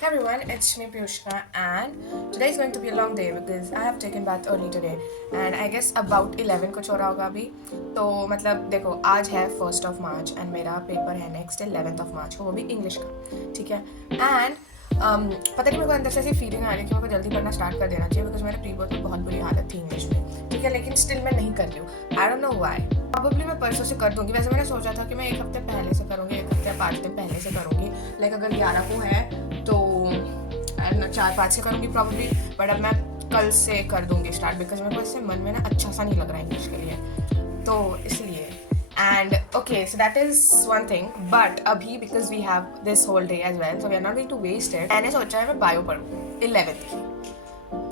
Hey everyone, it's me Piyushka and today is going to be a long day because I have taken bath early today and I guess about 11 कुछ हो रहा होगा अभी तो मतलब देखो आज है 1st of March and मेरा पेपर है नेक्स्ट 11th of March को वो भी इंग्लिश का ठीक है एंड पता नहीं मेरे को अंदर से ऐसी फीलिंग आ रही है कि मेरे को जल्दी पढ़ना स्टार्ट कर देना चाहिए बिकॉज मेरे प्री बोर्ड में बहुत बुरी हालत थी इंग्लिश में ठीक है लेकिन स्टिल मैं नहीं कर रही हूँ आई डोंट नो व्हाई प्रॉब्ली मैं परसों से कर दूंगी वैसे मैंने सोचा था कि मैं एक हफ्ते पहले से करूँगी एक हफ्ते 5 दिन पहले से करूँगी लाइक अगर 11 को है तो 4-5 से करूँगी प्रॉब्ली बट अब मैं कल से कर दूँगी स्टार्ट बिकॉज मेरे को इससे मन में ना अच्छा सा नहीं लग रहा है इंग्लिश के लिए तो इसलिए and okay so that is one thing but अभी because we have this whole day as well so we are not going to waste it मैंने सोचा है मैं बायो पढ़ूँ 11th की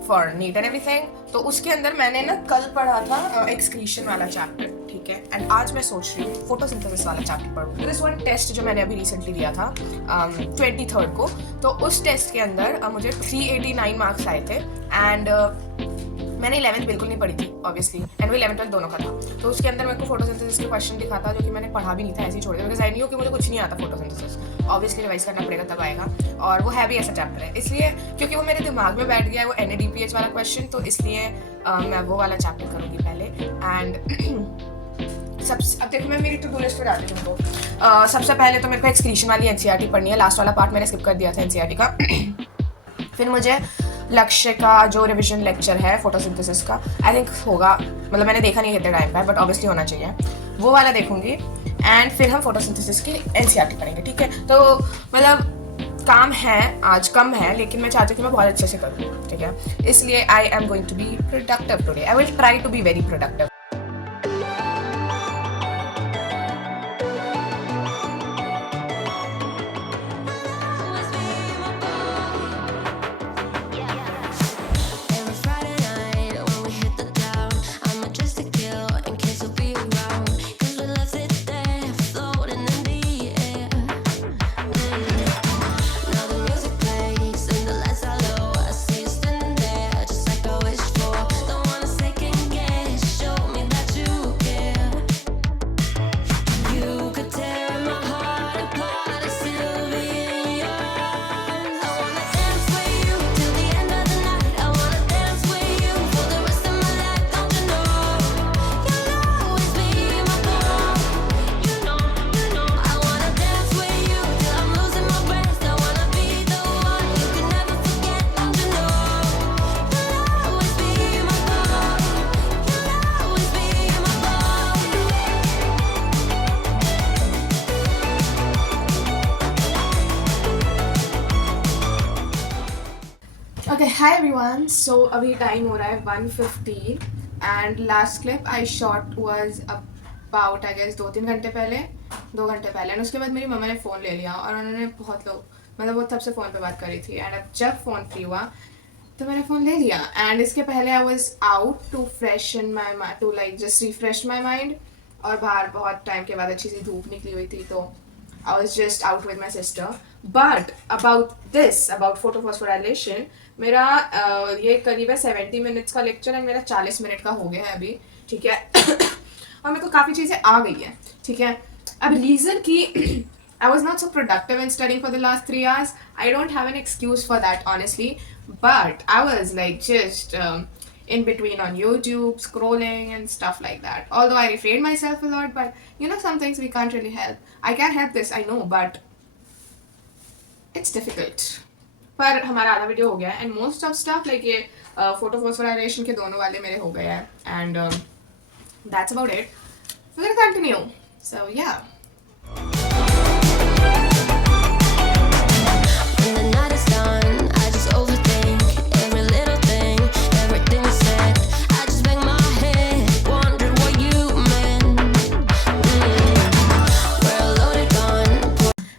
फॉर नीट एंड एवरीथिंग तो उसके अंदर मैंने ना कल पढ़ा था एक्सक्रीशन वाला चैप्टर ठीक है एंड आज मैं सोच रही हूँ फोटोसिंथेसिस वाला चैप्टर पढ़ूँ दिस वन टेस्ट जो मैंने अभी रिसेंटली दिया था 23rd को तो उस टेस्ट के अंदर मुझे 389 मार्क्स आए थे एंड मैंने 11th बिल्कुल नहीं पढ़ी थी ऑब्वियसली एंड वो 11th दोनों का था तो उसके अंदर मेरे को फोटोसिंथेसिस के क्वेश्चन दिखा था जो कि मैंने पढ़ा भी नहीं था ऐसे ही छोड़ दिया बिकॉज आई न्यू कि मुझे कुछ नहीं आता फोटोसिंथेसिस ऑब्वियसली रिवाइज करना पड़ेगा तब आएगा और वो है भी ऐसा चैप्टर है इसलिए क्योंकि वो मेरे दिमाग में बैठ गया है वो NADPH वाला क्वेश्चन तो इसलिए मैं वो वाला चैप्टर करूँगी पहले एंड अब देखो मैं मेरी टू डू लिस्ट पे डालती हूँ तुमको सबसे पहले तो मेरे को एक्सक्रीशन वाली NCERT पढ़नी है लास्ट वाला पार्ट मैंने स्किप कर दिया था NCERT का फिर मुझे लक्ष्य का जो रिविजन लेक्चर है फोटोसिंथेसिस का आई थिंक होगा मतलब मैंने देखा नहीं कितने टाइम पर बट ऑब्वियसली होना चाहिए वो वाला देखूंगी एंड फिर हम फोटोसिंथेसिस की NCERT पढ़ेंगे ठीक है तो मतलब काम है आज कम है लेकिन मैं चाहती हूँ कि मैं बहुत अच्छे से करूँ ठीक है इसलिए I am going to be productive today I will try to be very productive Okay, hi everyone. So अभी टाइम हो रहा है 1:15 and last clip I shot was about I guess 2-3 घंटे पहले 2 घंटे पहले and उसके बाद मेरी मम्मा ने फ़ोन ले लिया और उन्होंने बहुत लोग मतलब वो तब से फ़ोन पे बात कर रही थी एंड अब जब फ़ोन फ्री हुआ तो मैंने फ़ोन ले लिया एंड इसके पहले I was out to freshen my to like just refresh my mind और बाहर बहुत टाइम के बाद अच्छी सी धूप निकली हुई थी तो I was just out with my sister. But about this, about photophosphorylation, मेरा ये करीब है 70 मिनट्स का लेक्चर है मेरा 40 मिनट का हो गया है अभी ठीक है और मेरे को काफ़ी चीज़ें आ गई है ठीक है अब रीज़न की I was not so productive in studying for the last 3 hours. I don't have an excuse for that honestly, but I was like just in between on YouTube, scrolling and stuff like that. Although I refrained myself a lot, but you know, some things we can't really help. I can help this, I know, but it's difficult. पर हमारा आधा वीडियो हो गया है and most of stuff like ये photo phosphorylation के दोनों वाले मेरे हो गए हैं and that's about it we will continue so या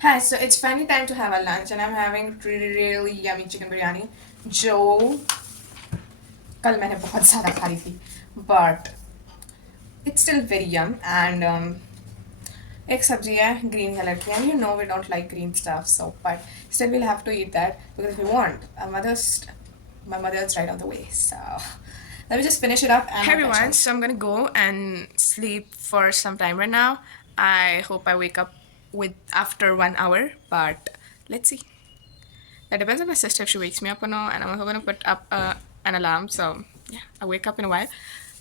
Hi, so it's finally time to have a lunch and I'm having really yummy chicken biryani जो कल मैंने बहुत ज़्यादा खाई थी but it's still very yum and एक सब्जी है green color की and you know we don't like green stuff so but still we'll have to eat that because we want my mother's right on the way so let me just finish it up and hey everyone so I'm gonna go and sleep for some time right now I hope I wake up with after 1 hour but let's see That depends on my sister if she wakes me up or not, and I'm also gonna put up an alarm. So yeah, I wake up in a while.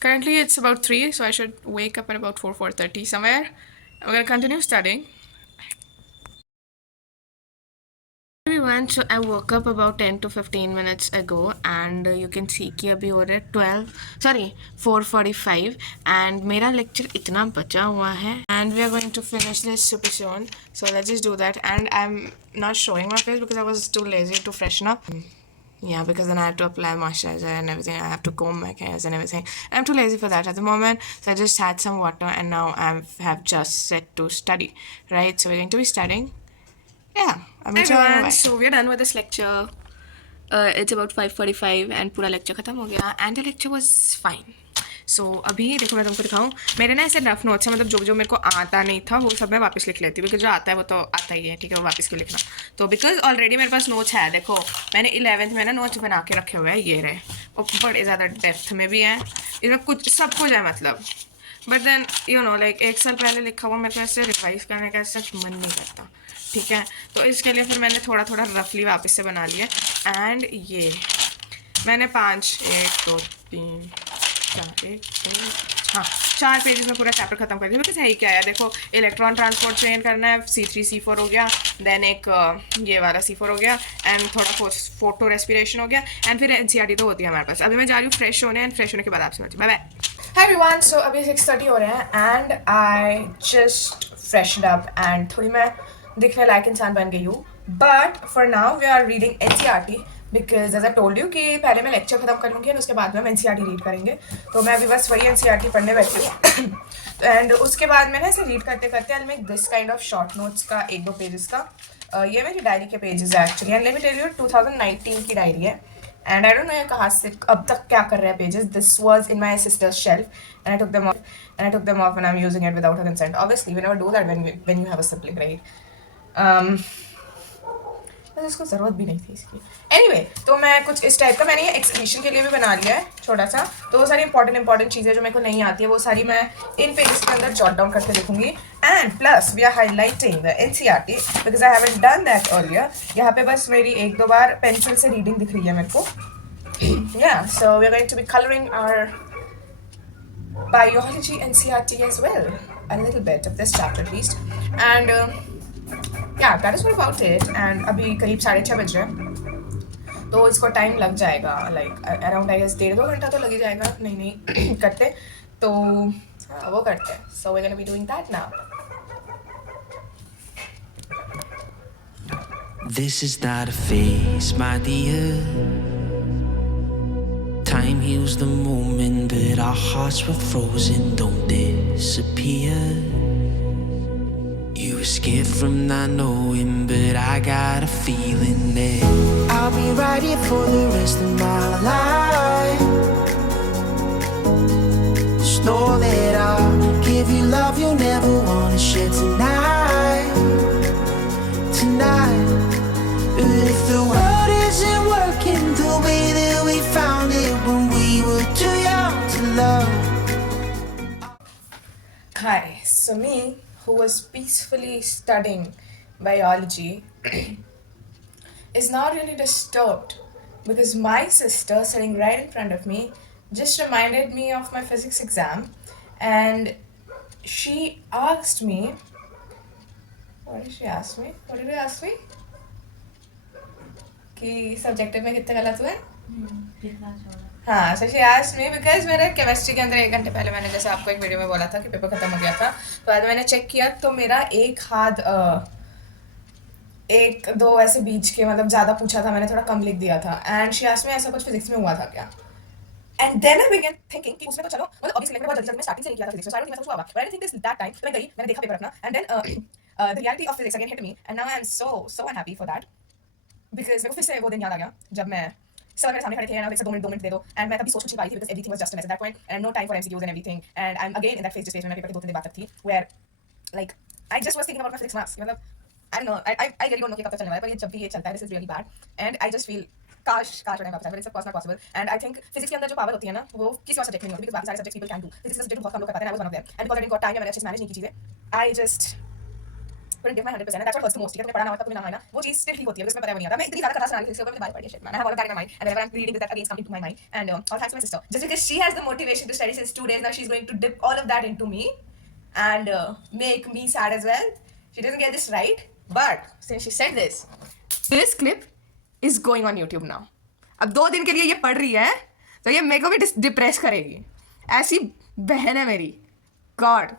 Currently it's about 3, so I should wake up at about 4:30 somewhere. I'm gonna continue studying. Everyone, so I woke up about 10 to 15 minutes ago, and you can see कि अभी हो रहे 12 sorry 4:45 and मेरा lecture इतना बचा हुआ है and we are going to finish this super soon, so let's just do that. And I'm not showing my face because I was too lazy to freshen up. Yeah, because then I have to apply moisturizer and everything. I have to comb my hairs and everything. I'm too lazy for that at the moment. So I just had some water and now I have just set to study. Right? So we're going to be studying. Yeah, I'm enjoying Everyone, it. so we're done with this lecture. It's about 5:45 and पूरा lecture खत्म हो गया and the lecture was fine. सो अभी देखो मैं तुमको दिखाऊँ, मेरे ना ऐसे रफ नोट्स है, मतलब जो जो मेरे को आता नहीं था वो सब मैं वापस लिख लेती हूँ, बिकॉज जो आता है वो तो आता ही है, ठीक है, वो वापस क्यों लिखना। तो बिकॉज ऑलरेडी मेरे पास नोट्स है, देखो मैंने 11th में ना नोट्स बना के रखे हुए हैं, ये रहे, वो बड़े ज़्यादा डेप्थ में भी हैं, इसमें कुछ सब कुछ है मतलब। But then you know like 1 साल पहले लिखा हुआ मेरे को ऐसे रिवाइज करने का ऐसा मन नहीं करता, ठीक है। तो इसके लिए फिर मैंने थोड़ा थोड़ा रफली वापस से बना लिया। एंड ये मैंने 5 1 2 3 4 हाँ 4 पेजेस में पूरा चैप्टर खत्म कर दिया। बिकॉज है ही क्या है, देखो इलेक्ट्रॉन ट्रांसपोर्ट चेन करना है, C3 C4 हो गया, देन एक ये वाला C4 हो गया, एंड थोड़ा फोटो रेस्पिरेशन हो गया, एंड फिर NCERT तो होती है हमारे पास। अभी मैं जा रही हूँ फ्रेश होने, एंड फ्रेश होने के बाद आपसे मिलती हूँ। Bye bye. Hi everyone, so अभी 6:30 हो रहे हैं and I just freshed up एंड थोड़ी मैं दिखने लायक इंसान बन गई हूँ। But for now we are reading NCERT because as I told you कि पहले मैं लेक्चर खत्म कर लूँगी एंड उसके बाद में हम NCERT रीड करेंगे। तो मैं अभी बस वही NCERT पढ़ने बैठी हूँ एंड उसके बाद में ना ऐसे रीड करते करते I make this kind of short notes का 1-2 पेजेस का। ये मेरी डायरी के पेजेस है actually, and let me tell you 2019 की डायरी है। And I don't know कहाँ से अब तक क्या कर रहे हैं pages. This was in my sister's shelf, and I took them off. And I'm using it without her consent. Obviously, we never do that when you have a sibling, right? बस इसको ज़रूरत भी नहीं थी इसकी। Anyway, तो मैं कुछ इस टाइप का मैंने ये एक्सप्लेनेशन के लिए भी बना लिया है छोटा सा। तो वो सारी इंपॉर्टेंट चीज़ें जो मेरे को नहीं आती है वो सारी मैं इन पेजेस के अंदर जॉट डाउन करके लिखूंगी। And plus we are highlighting the NCERT because I haven't done that earlier. यहाँ पे बस मेरी 1-2 बार पेंसिल से रीडिंग दिख रही है मेरे को। Yeah, so we're going to be coloring our biology NCERT as well, a little bit of this chapter at least. And yeah, that is all about it. And अभी करीब 6:30 बज रहे हैं, तो इसको टाइम लग जाएगा, लाइक अराउंड आई गेस 1.5-2 घंटा तो लग ही जाएगा। नहीं करते तो हाँ वो करते हैं। So we're going to be doing that now. This is not a phase, my dear. Time heals the moment, but our hearts were frozen, don't disappear. You were scared from not knowing, but I got a feeling that I'll be right here for the rest of my life. Just know that I'll give you love you'll never wanna share tonight. But if the world isn't working the way that we found it when we were too young to love. Hi, so me, who was peacefully studying biology, is now really disturbed because my sister sitting right in front of me just reminded me of my physics exam, and she asked me, what did she ask me? What did you ask me? कि सब्जेक्टिव में कितने गलत हुए? हाँ, so she asked me because मेरे केमिस्ट्री के अंदर 1 घंटे पहले मैंने जैसे आपको एक वीडियो में बोला था कि पेपर खत्म हो गया था, तो आज मैंने चेक किया तो मेरा एक हाथ 1-2 ऐसे बीच के मतलब ज़्यादा पूछा था, मैंने थोड़ा कम लिख दिया था। एंड शी आस्क्ड मी ऐसा कुछ फिजिक्स में हुआ था क्या? And then I began thinking कि उसमें तो चलो मतलब ऑब्वियसली मैंने बहुत जल्दी मैं स्टार्टिंग से नहीं किया था physics, so I don't think ऐसा कुछ हुआ होगा। But I think this that time तो मैं गई, मैंने देखा पेपर अपना, and then the reality of physics again hit me, and now I am so unhappy for that because मेरे को फिर से वो दिन याद आ गया जब मैं सब मेरे सामने खड़े थे एंड एक से 2 मिनट दे दो, एंड मैं तभी सोच पाई थी because everything was just a mess at that point and no time for MCQs and everything, and I am again in that phase to phase में मैं पेपर के 2-3 दिन बाद तक थी where like I just was thinking about my physics marks. मतलब I don't know, I really don't know कि कब तक चलने वाला है, पर ये जब भी ये चलता है this is really bad, and I just feel काश मैंने वापस आया, but it's of course not possible. And I think physics के अंदर जो पावर होती है ना वो किसी और सब्जेक्ट में नहीं होती, बिकॉज बाकी सारे subjects people can do, physics का सब्जेक्ट बहुत कम लोग कर पाते हैं, I was one of them, and because I didn't got time या मैंने अच्छे से मैनेज नहीं की चीजें, I just couldn't give my 100%, and that's what hurts the most. ठीक है, तुमने पढ़ा ना हो तब तुम्हें ना आए ना, वो चीज़ still ठीक होती है, because उसमें पता नहीं आता. मैं इतनी ज़्यादा कथा सुना रही थी, इसके ऊपर मुझे बात पड़ी है, shit man, I have all of that in my mind, and whenever I'm reading this, that again comes into my mind, and all thanks to my sister, just because she has the motivation to study since 2 days now, she's going to dip all of that into me, and make me sad as well. She doesn't get this right, but since she said this clip is going on YouTube now. अब 2 दिन के लिए ये पढ़ रही है तो ये मेरे को भी डिप्रेस करेगी. ऐसी बहन है मेरी. God.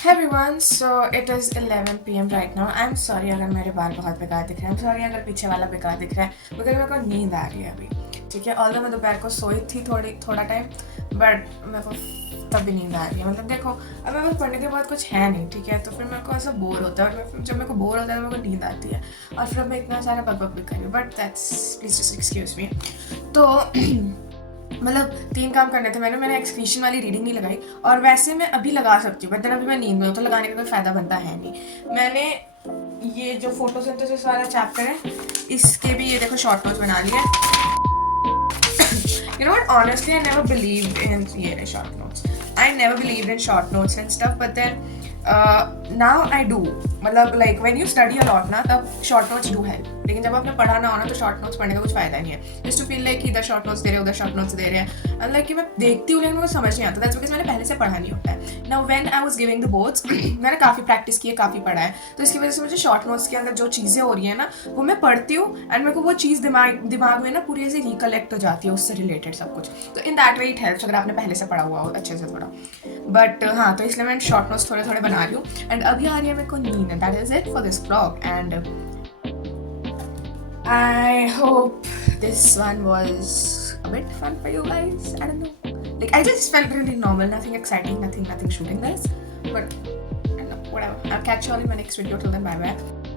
Hey everyone, so it is 11 PM right now. I'm sorry अगर मेरे बाल बहुत बेकार दिख रहे हैं. I'm sorry अगर पीछे वाला बेकार दिख रहा है, मगर मेरे को नींद आ रही है अभी. ठीक है, ऑल्दो मैं दोपहर को सोई थी थोड़ा टाइम, बट मेरे को तब भी नींद आ रही है. मतलब देखो, अब मेरे को पढ़ने के बाद कुछ है नहीं, ठीक है, तो फिर मेरे को ऐसा बोर होता है, और जब मेरे को बोर होता है तो मेरे को नींद आती है, और फिर मैं इतना सारा बक भी कर रही हूँ. But that's, please just excuse me. तो मतलब 3 काम करने थे. मैंने एक्सक्रीशन वाली रीडिंग नहीं लगाई, और वैसे मैं अभी लगा सकती हूँ, बट देन अभी मैं नींद में हूँ, तो लगाने का कोई फ़ायदा बनता है नहीं. मैंने ये जो फोटोसिंथेसिस वाला चैप्टर है, इसके भी ये देखो शॉर्ट नोट्स बना लिए. You know what, honestly I never believed in short notes. I never believed in short notes and stuff, but then now I do. मतलब like when you study a lot ना, तब short notes do help. लेकिन जब आपने पढ़ा ना हो ना, तो शॉर्ट नोट्स पढ़ने का कुछ फायदा नहीं है. Just to feel like इधर शॉर्ट नोट्स दे रहे हैं, उधर शॉर्ट नोट्स दे रहे हैं, and like कि मैं देखती हूँ लेकिन मुझे समझ नहीं आता. That's because मैंने पहले से पढ़ा नहीं होता है. Now when I was giving the boards, मैंने काफ़ी प्रैक्टिस की है, काफ़ी पढ़ा है, तो इसकी वजह से मुझे शॉर्ट नोट्स के अंदर जो चीज़ें हो रही हैं ना, वो मैं पढ़ती हूँ, एंड मेरे को वो चीज़ दिमाग में ना पूरी ऐसे रिकलेक्ट हो जाती है, उससे रिलेटेड सब कुछ. तो in that way it helps अगर आपने पहले से पढ़ा हुआ हो अच्छे से थोड़ा. बट हाँ, तो इसलिए मैं शॉर्ट नोट्स थोड़े बना रही हूँ, एंड अभी आ रही है मेरे को नींद. That is it for this vlog, and I hope this one was a bit fun for you guys. I don't know. Like I just felt really normal, nothing exciting, nothing shooting this. But I don't know, whatever. I'll catch you all in my next video. Till then, bye bye.